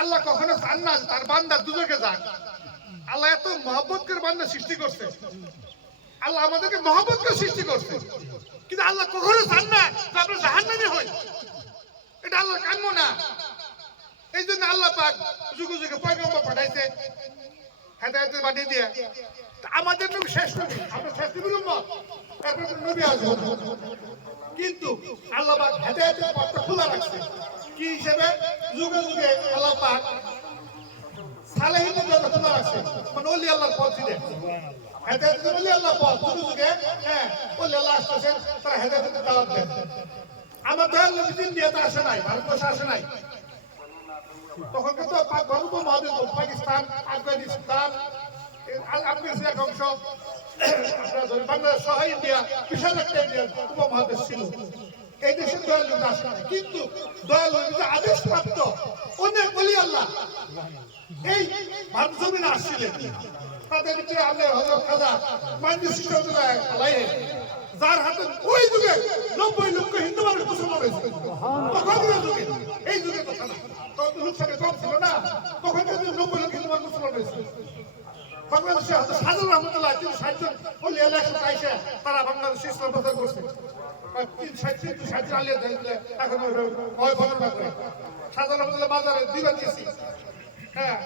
আল্লাহ কখনো চান না তার বান্দা দুজকে যাক। আল্লাহ এত মহব্বত করে বান্দা সৃষ্টি করছে, আল্লাহ আমাদেরকে মহব্বত করে সৃষ্টি করছে, কিন্তু আল্লাহ কখনো চান না যে আমরা জাহান্নামী হই। এটা আল্লাহর কাম্য না। এই জন্য আল্লাহ পাক যুগে যুগে পয়গম্বর পাঠাইছে হেদায়েতের বাণী দিয়ে। আমাদের নবী শেষ নবী, আমরা শেষ নবীর উম্মত, এরপর নবী আসবে। কিন্তু আল্লাহ পাক হেদায়েতের পথটা খোলা রাখছে কি হিসেবে? যুগে যুগে আল্লাহ পাক সালেহীনদের জন্য খোলা রাখছে, মানে ওলি আল্লাহর পথ দিলেন। হেদায়েতের ওলি আল্লাহর পথ যুগে যুগে, হ্যাঁ, ওলি আল্লাহ আসতেছেন, তারা হেদায়েতের দাওয়াত দেন। আমার দয়াল নবী ইন্ডিয়াতে আসে নাই, ভারতবর্ষে আসে নাই। তখন কিন্তু গর্ব মহাদেশ, পাকিস্তান, আফগানিস্তান, আফগানিস্তান অংশ, বাংলাদেশ সহ ইন্ডিয়া, বিশাল একটা ইন্ডিয়ার উপমহাদেশ ছিল। এই দেশে দয়াল নবী আসে নাই, কিন্তু দয়াল নবীতে আদেশ প্রাপ্ত অনেক ওলি আল্লাহ এই ভারত জমিনে আসছিলেন। তাদের ভিতরে আল্লাহ হযরত খাজা মাইনুদ্দিন চিশতি আলাইহি, যার হাতে ওই যুগে 90 লক্ষ হিন্দু মানুষ মুসলমান হয়েছে। তখনকার যুগে, এই যুগে কথা না, তখন তো লোকসংখ্যা কম ছিল না, তখনকার যুগে 90 লক্ষ হিন্দু মানুষ মুসলমান হয়েছে। বাংলাদেশে হয়তো সাজু রহমতুল্লাহ 360 জন ওলি আল্লাহ আইসা তারা বাংলাদেশে ইসলাম প্রচার করছে। 360 আলিয়া দিলে এখন ভয় বর্ণনা করে। সাজু রহমতুল্লাহ বাজারে দিবা দিয়েছি, হ্যাঁ,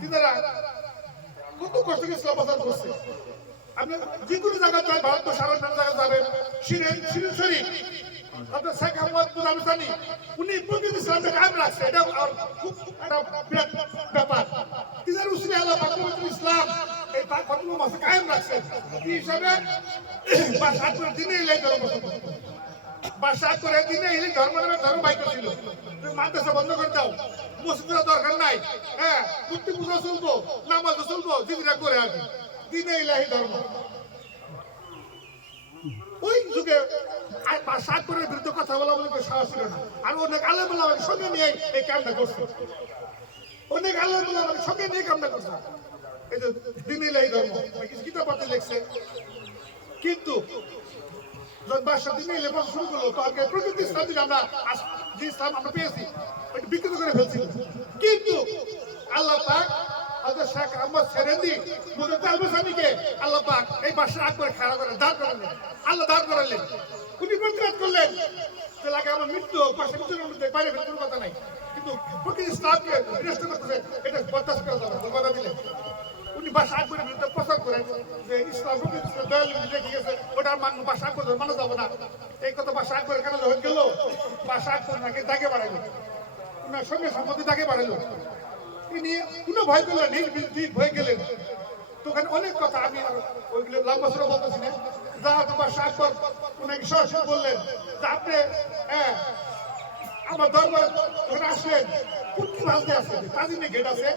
দিদারা কত কষ্ট করে ইসলাম প্রচার করছে। আপনি যে কোনো জায়গায় যান, ভারতবর্ষ আরো জায়গায় যাবেন, শিরিন শরীফ, আপনার শেখ আহমদ বুজানি, উনি প্রকৃতি ইসলামকে কায়েম রাখছে। এটা খুব একটা বিরাট ব্যাপার। তিনার উসিলে আল্লাহ পাক ইসলাম এই পাকগুলো মাসে কায়েম রাখছে। এই হিসাবে বাসাত করে দিনে ইলাই ধর্ম, বাসাত করে দিনে ইলাই ধর্ম নামে ধর্ম বাইক ছিল। মাদ্রাসা বন্ধ করে দাও, মসজিদের দরকার নাই, হ্যাঁ, মূর্তি পূজা চলবো, নামাজ চলবো, জিগরা করে আসবে, দিনে ইলাহি ধর্ম। ওই যুগে সাতপুরের বিরুদ্ধে কথা বলা বলে সাহস ছিল না। আর অনেক আলেম ওলামাকে সঙ্গে নিয়ে এই কামটা করছে, অনেক আলেম ওলামাকে সঙ্গে নিয়ে কামটা করছে। এই যে দিন ইলাহি ধর্ম কিছু কিতাব পত্রে লিখছে। কিন্তু যখন বাদশা দিন লেখা শুরু করলো, তো আগে প্রকৃতি ইসলাম থেকে আমরা যে ইসলাম আমরা পেয়েছি ওইটা বিকৃত করে ফেলছি। কিন্তু আল্লাহ পাক হযরত শেখ আহমদ সেরেন্দি মুজাদ্দিদ আল-বুসানিকে আল্লাহ পাক এই বাদশার আকবর খাড়া করে দাঁড় করালেন। আল্লাহ দাঁড় করালেন, উনি প্রতিবাদ করলেন যে লাগে আমার মৃত্যু হোক, বাদশা মৃত্যুর মধ্যে বাইরে ফেলে কোনো কথা নাই, কিন্তু প্রকৃতি ইসলামকে বিনষ্ট করতেছে, এটা বরদাস্ত করা যাবে না, কথা দিলেন। উনি বাদশা আকবরের বিরুদ্ধে প্রচার করেন যে ইসলাম প্রকৃতি দয়াল রেখে গেছে, ওটা মানবো, বাদশা আকবর মানা যাবে না। এই কথা বাদশা আকবরের কেন হয়ে গেল? বাদশা আকবর নাকি দাগে বাড়াইল, ওনার সঙ্গে সম্মতি দাগে বাড়াইল। তিনি কোনো ভয় করলেন, নির্ভীক হয়ে গেলেন। তো ওখানে অনেক কথা, আমি ওইগুলো লম্বা সরে বলতেছি না। যা বাদশা আকবর ওনাকে সরাসরি বললেন যে আপনি, হ্যাঁ, আমার দরবার ওখানে আসলেন, কুটকি ভাজতে আসছে, তাজিমে গেট আছে,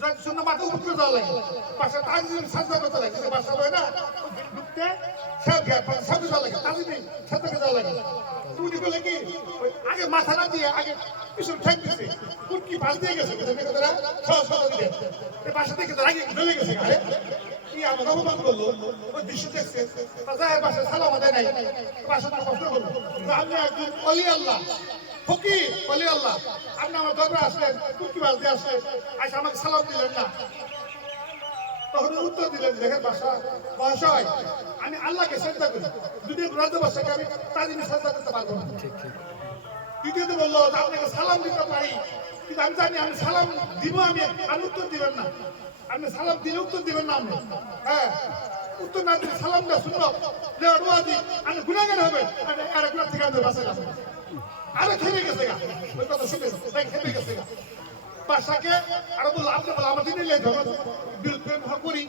যার জন্য মাথা উপরে যাওয়া লাগে, বাসা তাজিম সাজদা করতে লাগে, বাসা হয় না ঢুকতে সাজদা যাওয়া লাগে, তাজিমে সাজদা যাওয়া লাগে। উনি বলে কি আগে মাথা না দিয়ে আগে পিছন ঠেক দিছে, কুটকি ভাজ দিয়ে গেছে, সহজ কথা দিলেন, বাসা থেকে আগে ঢলে গেছে। আরে কি আমার অপমান করলো, ওই দৃশ্য দেখছে, তার বাসায় সালাম আদায় নাই, বাসা তার কষ্ট করলো। আমি একজন অলি আল্লাহ ফকির, অলি আল্লাহ, আপনি আমার দরবারে আসলেন, কুটকি ভাজ দিয়ে আসলেন, আইসা আমাকে সালাম দিলেন না। তখন উত্তর দিলেন, দেখেন বাসা হয়, আমি আল্লাহকে চেষ্টা করি, দুনিয়া রাজ্য বাসাকে আমি তাজিমে চেষ্টা করতে পারবো না। দ্বিতীয়ত বললো আপনাকে সালাম দিতে পারি, কিন্তু আমি জানি আমি সালাম দিব, আমি উত্তর দিবেন না, আপনি সালাম দিলে উত্তর দিবেন না, আপনি, হ্যাঁ, উত্তর না দিলে সালামটা শুনলো আমি গুণাগার হবে, আর গুণার থেকে আমাদের বাঁচা যাবে। আরো খেপে গেছে গা, ওই কথা শুনে খেপে গেছে গা। বাসাকে আরো বললো আপনি বলো আমার দিনে বিরুদ্ধে করি।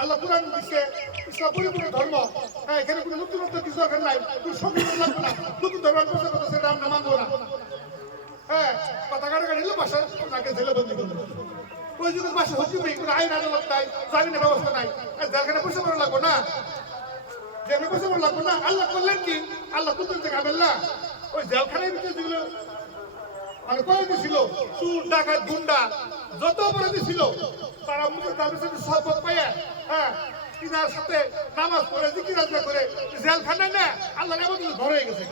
আল্লাহ কুরআন দিচ্ছে ইসলাম পরিপূর্ণ ধর্ম, হ্যাঁ, এখানে কোনো নতুনত্ব কিছু দরকার নাই, কোনো সংশোধন লাগবে না, নতুন ধর্ম প্রচার করতে সেটা আমরা মানবো না। হ্যাঁ, কথা কাটাকাটি হলো, বাসা তাকে জেলে বন্দি করলো। ওই যুগের বাসা হচ্ছে কোনো আইন আদালত নাই, জামিনের ব্যবস্থা নাই, জেলখানে পয়সা করা লাগবো না, জেলে পয়সা করা লাগবো না। আল্লাহ করলেন কি, আল্লাহ কুতুব থেকে আবেন না, ওই জেলখানার ভিতরে যেগুলো মানে কয়েকটি ছিল, চুর ডাকাত গুন্ডা যত অপরাধী ছিল, তারা তাদের সাথে সহপথ পাইয়া, হ্যাঁ, তিনার সাথে নামাজ পড়ে জিকির আজরা করে জেলখানায় না আল্লাহ নামে ধরে গেছে।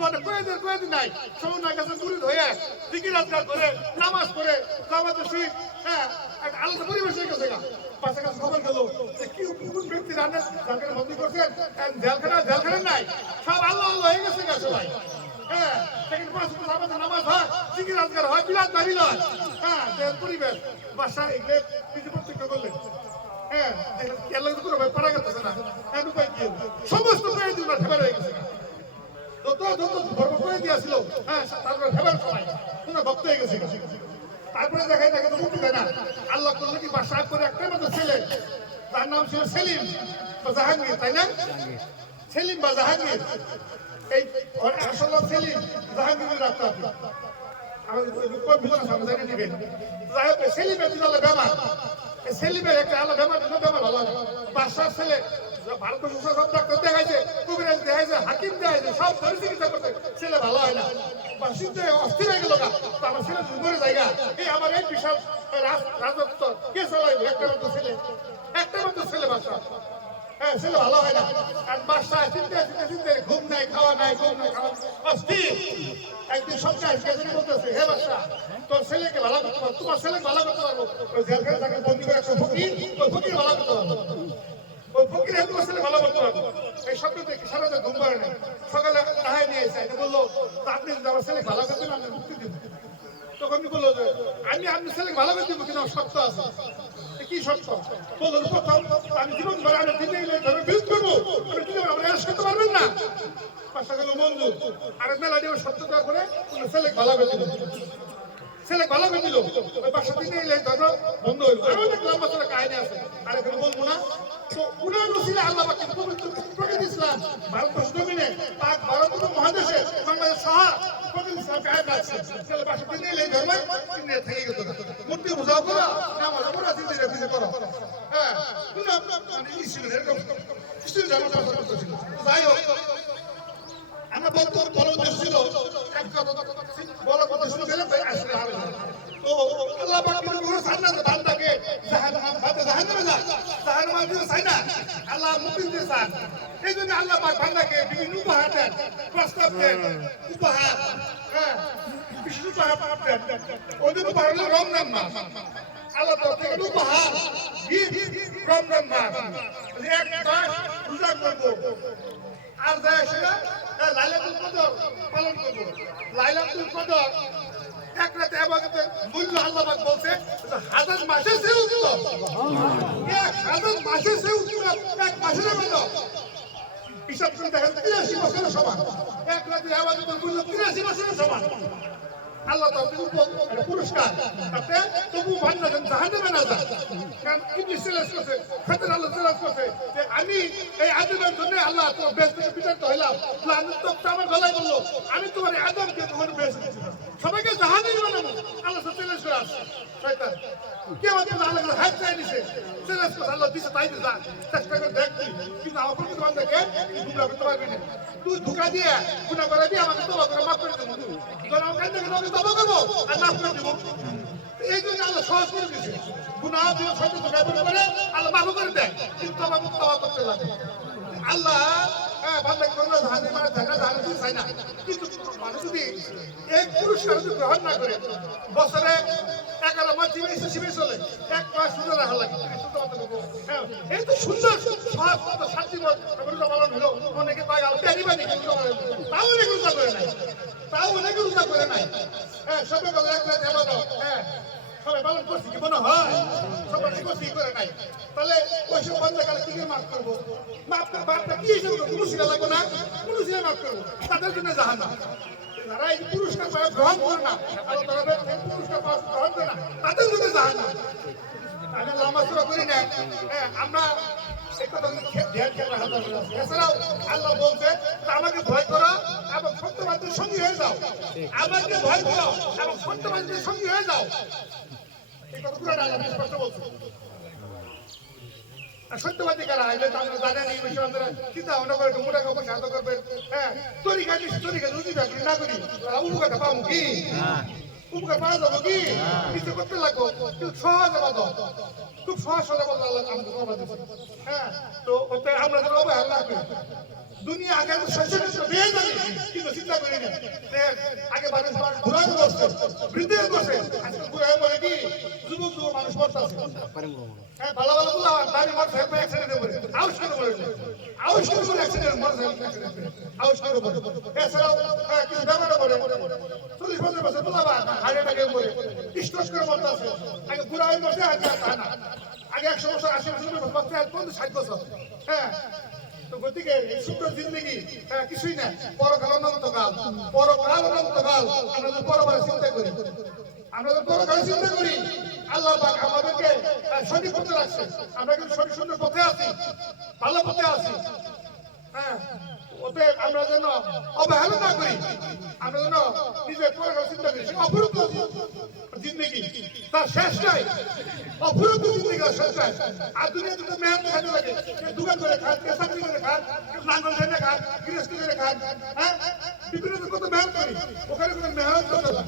কয়েকদিন নাই সমুদ্রের কাছে মুরিদ হয়ে জিকির আজকার করে নামাজ পড়ে জামাতে শহীদ হ্যাঁ একটা আলাদা পরিবেশ হয়ে গেছে পাশে কাছে খবর গেল যে কি কোন ব্যক্তি রান্না জেলখানা বন্দি করছেন জেলখানা নাই সব আল্লাহ আল্লাহ হয়ে গেছে সবাই হ্যাঁ সেখানে পাঁচ জামাতে নামাজ হয় জিকির আজকার হয় বিলাত বাড়ি লয় হ্যাঁ পরিবেশ বাসা এগুলো কিছু প্রত্যক্ষ করলেন হ্যাঁ এলাকা তো কোনো পারা গেছে না এক উপায় কি সমস্ত কয়েকদিন ফেবার হয়ে গেছে যত ধর্ম করে দিয়েছিল হ্যাঁ তারপরে ফেবার সবাই কোনো ভক্ত হয়ে গেছে তারপরে দেখাই দেখে তো মুক্তি দেয় না আল্লাহ করলে কি বাসা করে একটা মতো ছেলে তার নাম ছিল সেলিম বা জাহাঙ্গীর তাই না সেলিম বা জাহাঙ্গীর এই আসল সেলিম জাহাঙ্গীর রাখতে আপনি সেলিমের দিন আল্লাহ বেমার সেলিমের একটা আল্লাহ বেমার ভালো বাসার ছেলে ভারতবর্ষ সব ডাক্তার দেখাইছে কবিরাজ দেখাইছে হাকিম দেখাইছে সব ধরে চিকিৎসা করছে ছেলে ভালো হয় না বাসিতে অস্থির হয়ে গেল না আমার ছেলে মরে জায়গা এই আমার এই বিশাল রাজত্ব কে চালাইবে একটা মাত্র ছেলে বাসা হ্যাঁ ছেলে ভালো হয় না আর বাসায় চিন্তা ঘুম নাই খাওয়া নাই অস্থির একদিন সপ্তাহে বলতেছে হে বাসা তোর ছেলেকে ভালো করতে পারবো তোমার ছেলেকে ভালো করতে পারবো ওই জেলখানে তাকে বন্দি করে একটা ফকির ওই ফকির ভালো করতে পারবো ওই ফকির তোমার ছেলে ভালো করতে পারবো এই শব্দ দেখে সারাতে ঘুম পারে নাই সকালে তাহাই নিয়ে এসে বললো আপনি যদি আমার ছেলে ভালো করবেন আমি মুক্তি দিব তখন বললো যে আমি ছেলেকে ভালো করে দিব কিন্তু আমার শর্ত আছে কি শর্ত বললো প্রথম আমি জীবন ধরে আমি দিনে ধরে বিরোধ করবো আমি দিনে আমরা এস করতে পারবেন না পাশা গেল বন্ধু আর মেলা দিয়ে শর্ত দেওয়া করে ছেলেকে ভালো করে দিল ছেলে ভালো করে দিল ওই বাসা দিনে এলে ধরো বন্ধ হইল আরো অনেক লম্বা চলে কাহিনী আছে আর এখানে বলবো না তো উনার নসিলে আল্লাহ পাক পবিত্র প্রকৃতি ইসলাম ভারতবর্ষ জমিনে পাক ভারত মহাদেশে বাংলাদেশ সহ প্রকৃতি ইসলাম কায়েম আছে ছেলে বাসা দিনে এলে ধর্ম দিনে থেকে গেল মূর্তি পূজাও করো নামাজ পড়া দিনে রেখে করো হ্যাঁ কোনো মানে ইস্যু এরকম ইস্যু জানা কথা করতেছিল যাই হোক আমরা বলতে বড় উদ্দেশ্য ছিল বড় কথা শুনে গেলে আসলে হবে না তো আল্লাহ পাক কিন্তু পুরো জান্নাতে বান্দাকে জাহান্নামে যায় জাহান্নামে দিতে চায় না আল্লাহ মুক্তি দিতে চান এই জন্য আল্লাহ পাক বান্দাকে বিভিন্ন উপহার দেন প্রস্তাব দেন উপহার হ্যাঁ বিশেষ উপহার দেন ওদের উপহার হলো রমজান মাস আল্লাহ তো থেকে উপহার রমজান মাস এক মাস রোজা করবো আর যায় সেটা লাইলাতুল কদর পালন করবো লাইলাতুল কদর এক রাতে ইবাদতের মূল্য আল্লাহ পাক বলছে 1000 মাসের চেয়ে উত্তম 1000 মাসের চেয়ে উত্তম এক মাসের ইবাদত হিসাব করে দেখেন 83 বছরের সমান এক রাতে ইবাদতের মূল্য 83 বছরের সমান আল্লাহ তাআলা পুরস্কার তাতে তবু বান্দা জাহান্নামে না যায় কারণ ইবলিস চ্যালেঞ্জ করছে শয়তান আল্লাহ চ্যালেঞ্জ করছে যে আমি এই আদমের জন্য আল্লাহ তো বেশ থেকে বিতাড়িত হইলাম লানত তো আমার গলায় বললো আমি তোমার আদমকে কখনো বেশ দিয়েছিলাম সবাইকে জাহান্নামে বানাবো আল্লাহ চ্যালেঞ্জ করে আসছে শয়তান কে আমাকে আল্লাহ হাত চাই দিছে চ্যালেঞ্জ করে আল্লাহ দিছে তাই দিছে চেষ্টা করে দেখবি কিন্তু আমার প্রতি বান্দাকে তোমরা করতে পারবি না তুই ধোঁকা দিয়ে গুনাহ করাবি আমাকে তোবা করে মাফ করে দেবো তোর আমার কাছে তোকে তোবা করবো আর মাফ করে দেবো এই জন্য আল্লাহ সহজ করে দিয়েছে গুনাহ দিয়ে শয়তান ধোঁকা করে আল্লাহ মাফ করে দেয় কিন্তু তোবা করতে লাগে আল্লাহ বান্দাকে বললো জাহান্নামে মারা যায় না জাহান্নামে চাই না কিন্তু মানুষ যদি এই পুরস্কার যদি গ্রহণ না করে বছরে 11 মাস জীবনে চলে এক মাস সুন্দর রাখা লাগে এই তো সুন্দর সহজ শান্তি পালন হলো অনেকে পায় প্যারি বানি তাও অনেকে উল্টা করে নাই হ্যাঁ সবাই বলে এক রাত এবার হ্যাঁ সবাই পালন করছি কি মনে হয় সবাই করছি করে নাই তাহলে ওই সব বন্ধ গেলে কি মাফ করবো মাপটা কি হিসেবে কোনো শিলা লাগবে না কোনো শিলা মাফ করবো তাদের জন্য জাহান্নাম যারা এই পুরস্কার গ্রহণ করে না পুরস্কার গ্রহণ করে না তাদের জন্য জাহান্নাম আমি লম্বা চূড়া করি না আমরা এছাড়াও আল্লাহ বলছে আমাকে ভয় করো এবং সত্যবাদীর সঙ্গী হয়ে যাও আমাকে ভয় করো এবং সত্যবাদীর সঙ্গী হয়ে যাও এই কথাগুলো আল্লাহ স্পষ্ট বলছে সত্যবাদী কারা তাদের জায়গা নেই চিন্তা ভাবনা করে মোটা কাপড় সাহায্য করবেন হ্যাঁ তরিকা রুচি চাকরি না করি উপকারটা পাবো কি উপকার পাওয়া যাবো কি কিছু করতে লাগবো কিন্তু সহজ আবাদত খুব সহজ আল্লাহ হ্যাঁ তো আমরা যেন অবহেলা না করি দুনিয়া আগে সচেতন দিয়ে জানি কিন্তু চিন্তা করি না আগে মানুষ ঘুরাই বসছে বৃদ্ধি বসে আজকে ঘুরাই বলে কি যুবক যুবক মানুষ পড়তেছে হ্যাঁ ভালো ভালো বলা দাঁড়িয়ে মোটর সাইকেল অ্যাক্সিডেন্টে পড়ে আউশ করে অ্যাক্সিডেন্ট মোটর সাইকেল আউশ করে পড়ে এছাড়াও কিছু ব্যাপারে পড়ে 40-50 বছর বলা হার্ট অ্যাটাকে পড়ে স্ট্রোক করে মরতেছে আগে ঘুরাই বসে আগে না আগে 100 বছর 80 বছর বাঁচতে আর 50-60 বছর হ্যাঁ তো গতিকে ছোট্ট জিন্দগি কিছুই না পরকাল অনন্তকাল অনন্তকাল আমরা যদি পরকালে চিন্তা করি আমরা যদি পরকালে চিন্তা করি আল্লাহ পাক আমাদেরকে সঠিক পথে রাখছে আমরা কিন্তু সঠিক সুন্দর পথে আছি ভালো পথে আছি হ্যাঁ ওতে আমরা যেন অবহেলা না করি আমরা যেন নিজের পরকালে চিন্তা করি অপরূপ জিন্দগি তার শেষ নাই অপরূপ জিন্দগি শেষ নাই আর দুনিয়াতে তো মেহনত খাইতে লাগে দোকান করে খান চাকরি করে খান লাঙ্গল ধরে খান গৃহস্থী করে খান হ্যাঁ বিভিন্ন কত মেহনত করি ওখানে কোনো মেহনত করতে না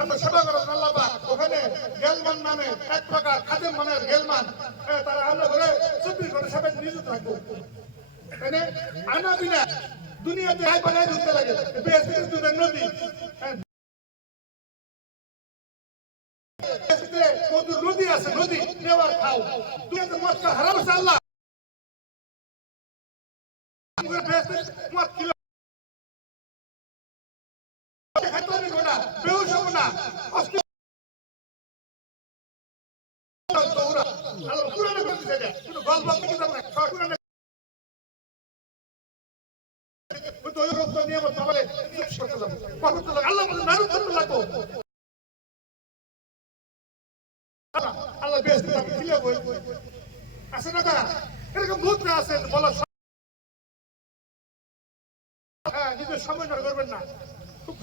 আমরা সেবা করেন আল্লাহ পাক ওখানে গেলমান নামে এক প্রকার খাদেম মানের গেলমান তারা আমরা করে 24 ঘন্টা সেবা নিয়োজিত থাকবো এখানে আনা বিনা দুনিয়াতে হাই বানায় ঢুকতে লাগে নদী নদী আছে নদী নেওয়ার খাও দুনিয়াতে মদ হারাম আছে আল্লাহ মদ কিলো বেহুশ হবো না আল্লাহ আছে না এরকম ভূত আছে বলা নিজের সময় করবেন না খুব